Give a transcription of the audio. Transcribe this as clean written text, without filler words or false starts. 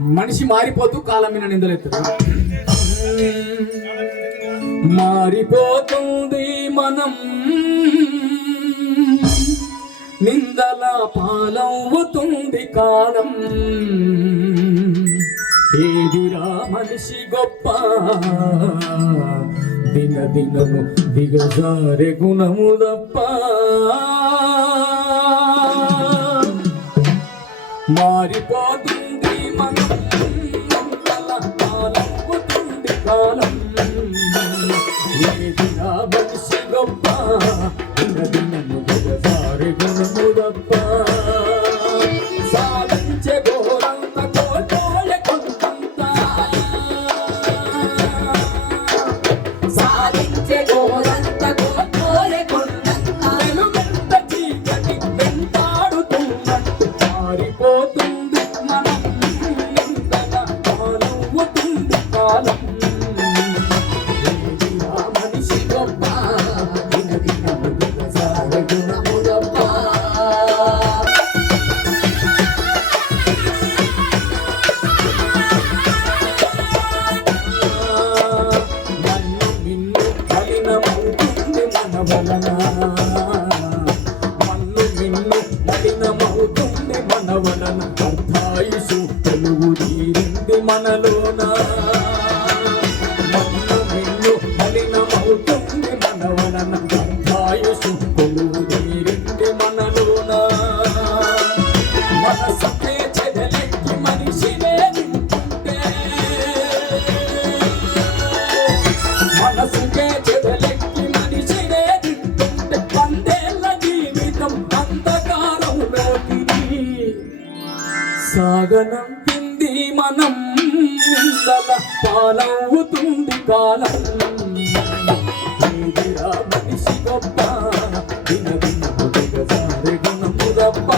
మనిషి మారిపోతూ కాలం మీద నిందలెత్తారు. మారిపోతుంది మనం, నిందల పాలవుతుంది కాలం. ఏదిరా మనిషి గొప్ప, దినదినము దిగజారే గుణము తప్ప. మారిపోతుంది మనం, నిందల పాలవుతుంది కాలం. ఏదిరా మనిషి గొప్ప, దినదినము దిగజారే గుణము తప్ప. సాధించే ఘోరంత కోల్పోయే కొంతంత, సాధించే ఘోరంత కోల్పోయే కొండంత, వెలుగంత చీకటి వెంటాడుతున్నట్టు. మారిపోతుంది మనం, నిందల పాలవుతుంది కాలం. ఏదిరా మనిషి గొప్ప, దినదినము దిగజారే గుణము తప్ప. మన్ను మిన్ను మలినమవుతుంది మన వలన, మన్ను మిన్ను మలినమవుతుంది మన వలన. అర్ధాయుసు తెలుగు తీరింది మనలోన, మన్ను మిన్ను మలినమవుతుంది మన వలన. అర్ధాయుసు తెలుగు తీరింది మనలోన. మనసుకే చెదలెక్కి మనిషినే నింపుంటే, మనసుకే చెదలెక్కి మనిషినే నింపుంటే, వందేళ్ల జీవితం అంధకారంలోకి సాగనంపింది మనం. నిందల పాలవుతుంది కాలం. ఏదిరా మనిషి గొప్ప, దినదినము దిగజారే గుణము తప్ప.